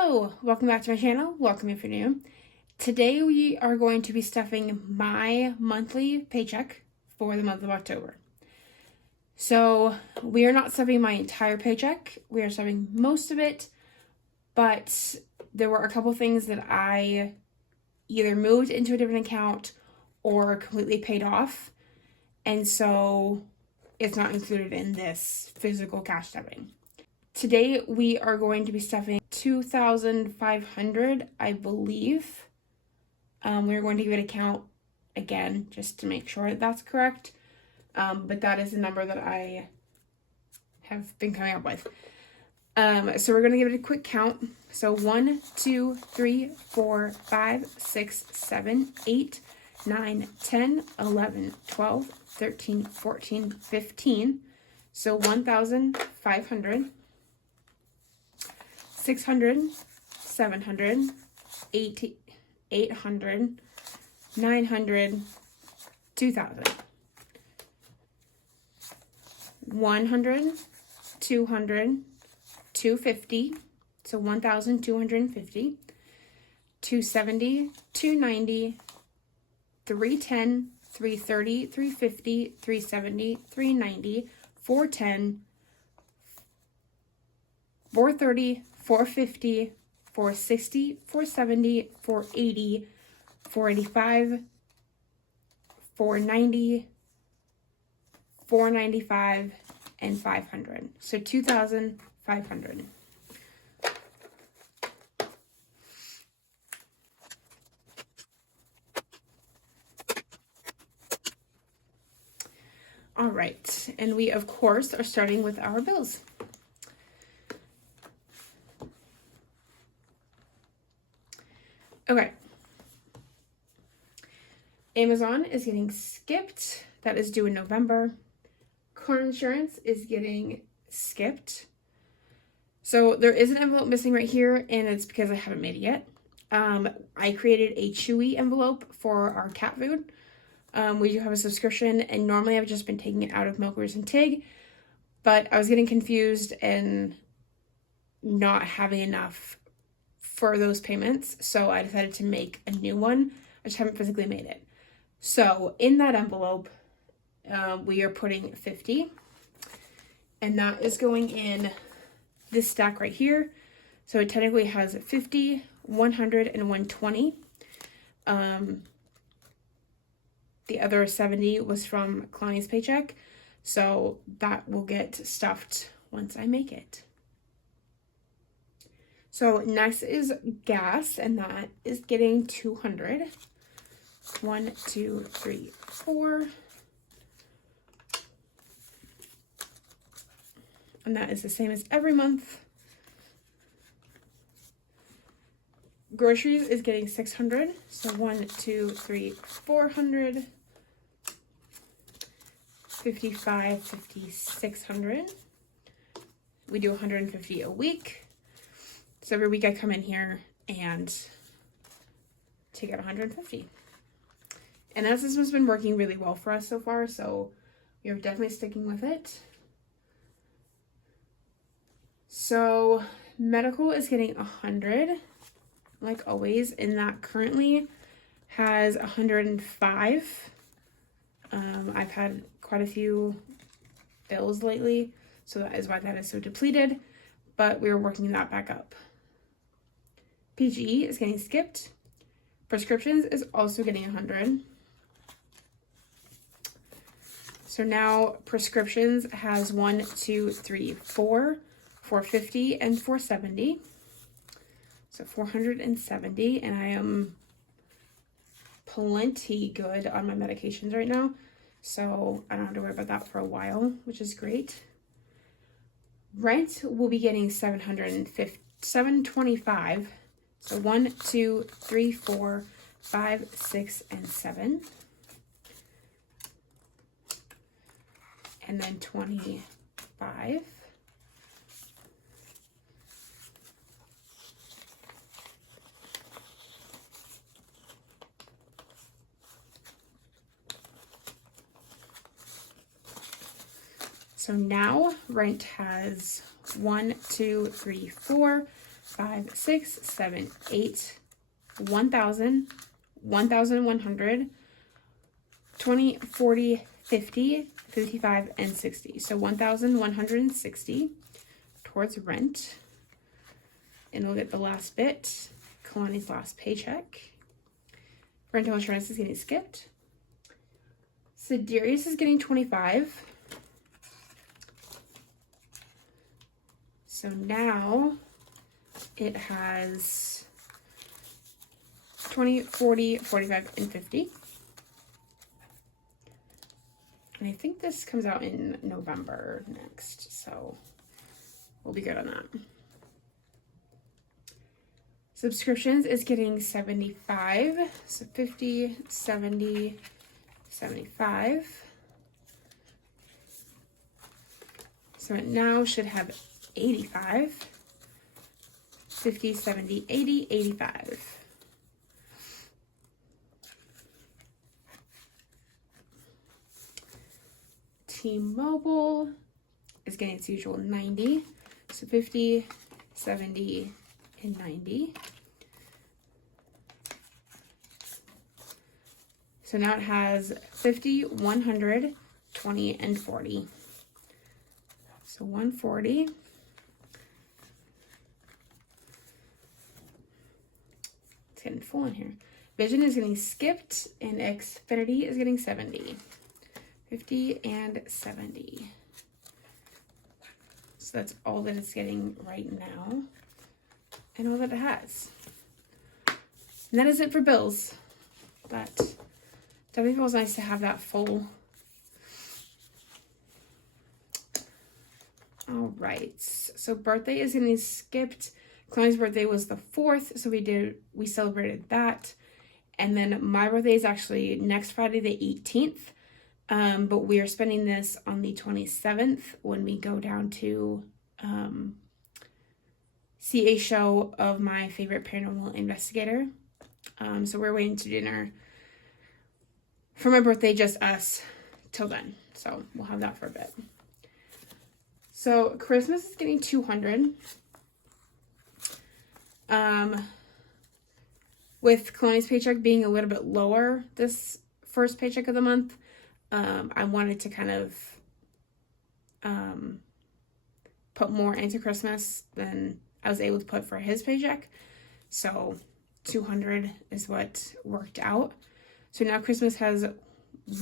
Hello, welcome back to my channel. Welcome if you're new. Today we are going to be stuffing my monthly paycheck for the month of October. So we are not stuffing my entire paycheck. We are stuffing most of it, but there were a couple things that I either moved into a different account or completely paid off. And so it's not included in this physical cash stuffing. Today we are going to be stuffing 2,500, I believe. We're going to give it a count again just to make sure that that's correct. But that is the number that I have been coming up with. So we're going to give it a quick count. So 1, 2, 3, 4, 5, 6, 7, 8, 9, 10, 11, 12, 13, 14, 15. So 1,500. 600, 700, 800, 900, 2,000, 100, 200, 250, so 1,250, 270, 290, 310, 330, 350, 370, 390, 410, 430, 450, 460, 470, 480, 485, 490, 495, and 500. So 2,500. All right, and we of course are starting with our bills. Okay. Amazon is getting skipped. That is due in November. Car insurance is getting skipped. So there is an envelope missing right here, and it's because I haven't made it yet. I created a Chewy envelope for our cat food. We do have a subscription, and normally I've just been taking it out of Milkers and Tig, but I was getting confused and not having enough for those payments, so I decided to make a new one. I just haven't physically made it. So in that envelope, we are putting 50, and that is going in this stack right here. So it technically has 50, 100, and 120. The other 70 was from Connie's paycheck, so that will get stuffed once I make it. So next is gas, and that is getting 200. 1, 2, 3, 4. And that is the same as every month. Groceries is getting 600. So 1, 2, 3, 400. 55, 50, 600. We do 150 a week. So every week I come in here and take out 150. And as this has been working really well for us so far, so we are definitely sticking with it. So medical is getting 100, like always, and that currently has 105. I've had quite a few bills lately, so that is why that is so depleted, but we're working that back up. PGE is getting skipped. Prescriptions is also getting 100. So now prescriptions has 1, 2, 3, 4, 450, and 470. So 470, and I am plenty good on my medications right now. So I don't have to worry about that for a while, which is great. Rent will be getting 725. So 1, 2, 3, 4, 5, 6, and 7. And then 25. So now rent has 1, 2, 3, 4, 5, 6, 7, 8, 1,000, 1,100, 20, 40, 50, 55, and 60. So 1,160 towards rent. And we'll get the last bit, Kalani's last paycheck. Rental insurance is getting skipped. Siderius is getting 25. So now it has 20, 40, 45, and 50. And I think this comes out in November next, so we'll be good on that. Subscriptions is getting 75, so 50, 70, 75. So it now should have 85, 50, 70, 80, 85. T-Mobile is getting its usual 90, so 50, 70, and 90. So now it has 50, 100, 20, and 40. So 140. It's getting full in here. Vision is getting skipped, and Xfinity is getting 70. 50 and 70. So that's all that it's getting right now. And all that it has. And that is it for bills. But definitely feels nice to have that full. All right. So birthday is getting skipped. Chloe's birthday was the 4th, so we celebrated that. And then my birthday is actually next Friday, the 18th. But we are spending this on the 27th when we go down to see a show of my favorite paranormal investigator. So we're waiting to dinner for my birthday, just us, till then. So we'll have that for a bit. So Christmas is getting 200. With Kalani's paycheck being a little bit lower this first paycheck of the month, I wanted to kind of put more into Christmas than I was able to put for his paycheck. So 200 is what worked out. So now Christmas has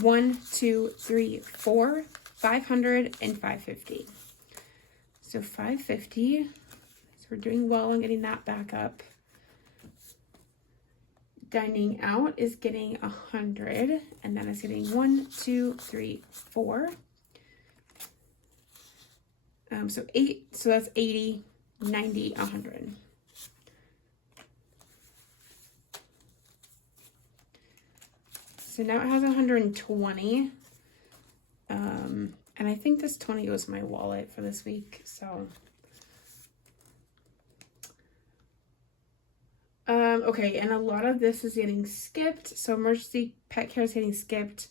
1, 2, 3, 4, 500, and 550. So 550. So we're doing well on getting that back up. Dining out is getting 100, and that is getting 1, 2, 3, 4. So 8, so that's 80, 90, 100. So now it has 120. And I think this 20 was my wallet for this week, so. Okay, and a lot of this is getting skipped. So emergency pet care is getting skipped.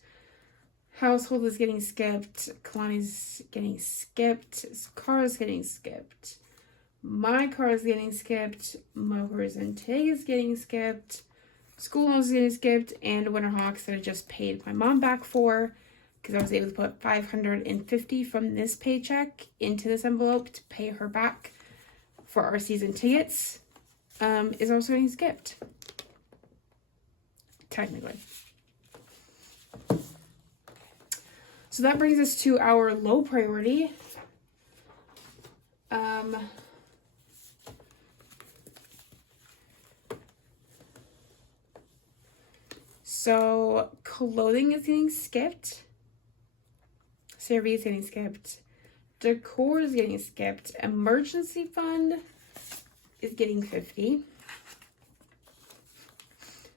Household is getting skipped. Kalani's getting skipped. His car is getting skipped. My car is getting skipped. Mowers and Tig is getting skipped. School loans is getting skipped. And Winterhawks that I just paid my mom back for, because I was able to put $550 from this paycheck into this envelope to pay her back for our season tickets. Is also getting skipped. Technically. So that brings us to our low priority. So clothing is getting skipped. CRV is getting skipped. Decor is getting skipped. Emergency fund is getting 50.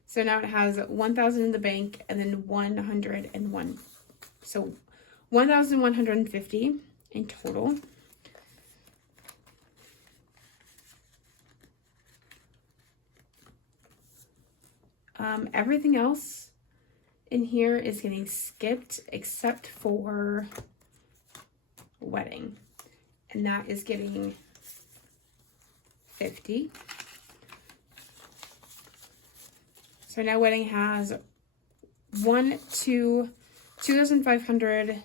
So now it has 1,000 in the bank and then 101. So 1,150 in total. Everything else in here is getting skipped except for wedding. And that is getting 50. So now wedding has 1, 2, 2,500,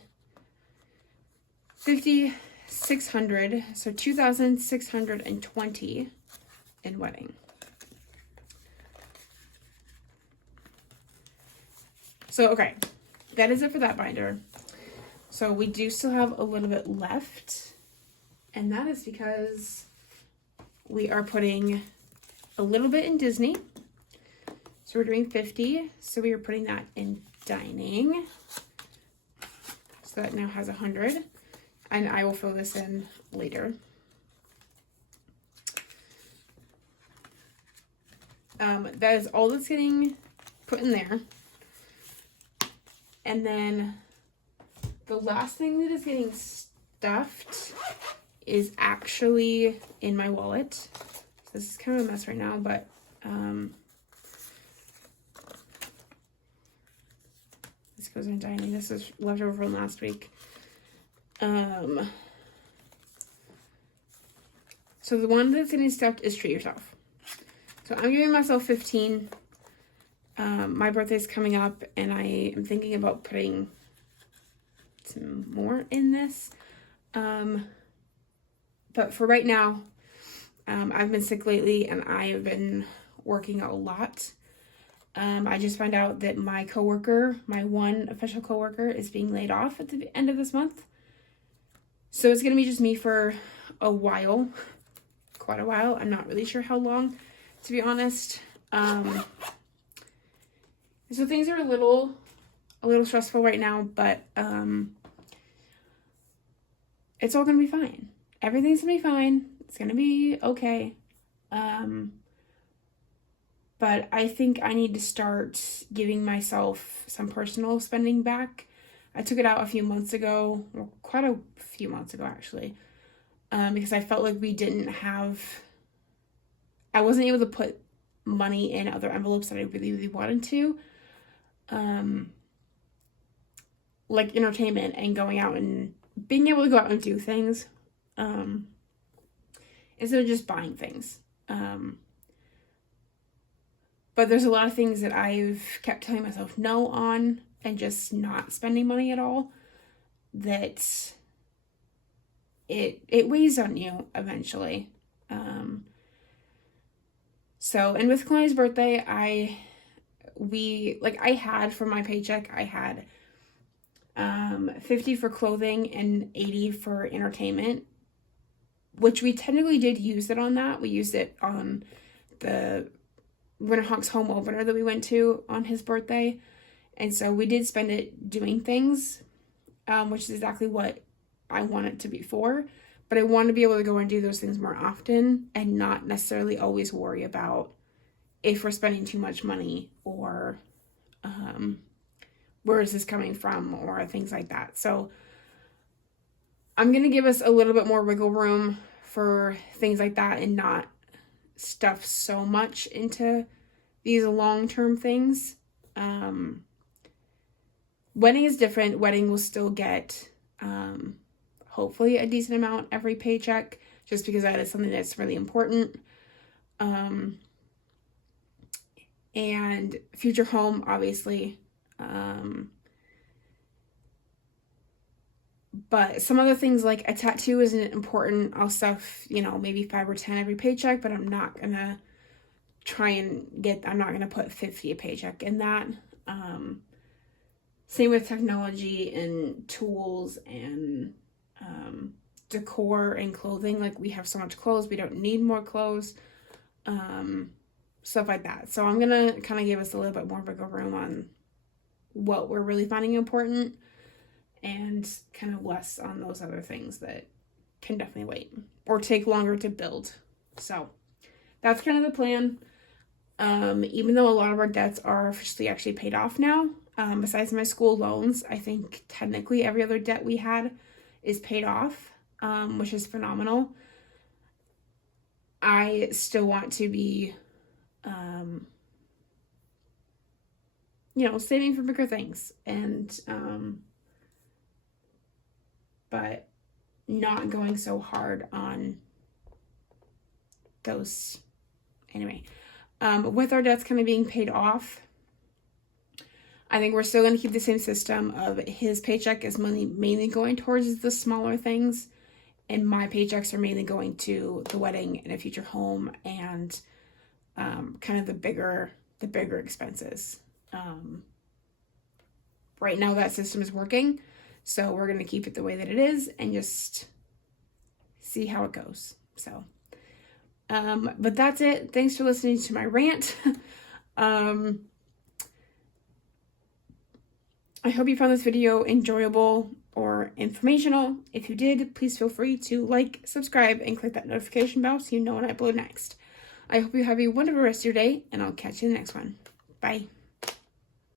50, 600, so 2,620 in wedding. So, okay, that is it for that binder. So we do still have a little bit left, and that is because we are putting a little bit in Disney. So we're doing 50, so we are putting that in dining. So that now has 100, and I will fill this in later. That is all that's getting put in there. And then the last thing that is getting stuffed is actually in my wallet. So this is kind of a mess right now, but this goes in dining. This is left over from last week. So the one that's getting stuffed is Treat Yourself. So I'm giving myself 15. My birthday's coming up, and I am thinking about putting some more in this. But for right now, I've been sick lately, and I've been working a lot. I just found out that my coworker, my one official coworker, is being laid off at the end of this month. So it's going to be just me for a while, quite a while. I'm not really sure how long, to be honest. So things are a little stressful right now, but it's all going to be fine. Everything's going to be fine. It's going to be okay. But I think I need to start giving myself some personal spending back. I took it out a few months ago, or quite a few months ago actually, because I felt like I wasn't able to put money in other envelopes that I really, really wanted to. Like entertainment and going out and being able to go out and do things, instead of just buying things. But there's a lot of things that I've kept telling myself no on and just not spending money at all, that it weighs on you eventually. And with Kalani's birthday, I had for my paycheck, I had 50 for clothing and 80 for entertainment, which we technically did use it on that. We used it on the Winterhawk's home opener that we went to on his birthday. And so we did spend it doing things, which is exactly what I want it to be for. But I want to be able to go and do those things more often and not necessarily always worry about if we're spending too much money or where is this coming from or things like that. So I'm going to give us a little bit more wiggle room for things like that and not stuff so much into these long-term things. Wedding is different. Wedding will still get hopefully a decent amount every paycheck, just because that is something that's really important. And future home, obviously. But some other things like a tattoo isn't important. I'll stuff, maybe 5 or 10 every paycheck, but I'm not gonna I'm not gonna put 50 a paycheck in that. Same with technology and tools and decor and clothing. Like, we have so much clothes, we don't need more clothes. Stuff like that. So I'm gonna kind of give us a little bit more wiggle room on what we're really finding important and kind of less on those other things that can definitely wait or take longer to build. So that's kind of the plan. Even though a lot of our debts are officially actually paid off now, besides my school loans, I think technically every other debt we had is paid off, which is phenomenal. I still want to be, saving for bigger things and, but not going so hard on those, anyway. With our debts kind of being paid off, I think we're still going to keep the same system of his paycheck is mainly going towards the smaller things, and my paychecks are mainly going to the wedding and a future home and kind of the bigger expenses. Right now that system is working, so we're going to keep it the way that it is and just see how it goes. So, but that's it. Thanks for listening to my rant. I hope you found this video enjoyable or informational. If you did, please feel free to like, subscribe, and click that notification bell so you know when I upload next. I hope you have a wonderful rest of your day, and I'll catch you in the next one. Bye.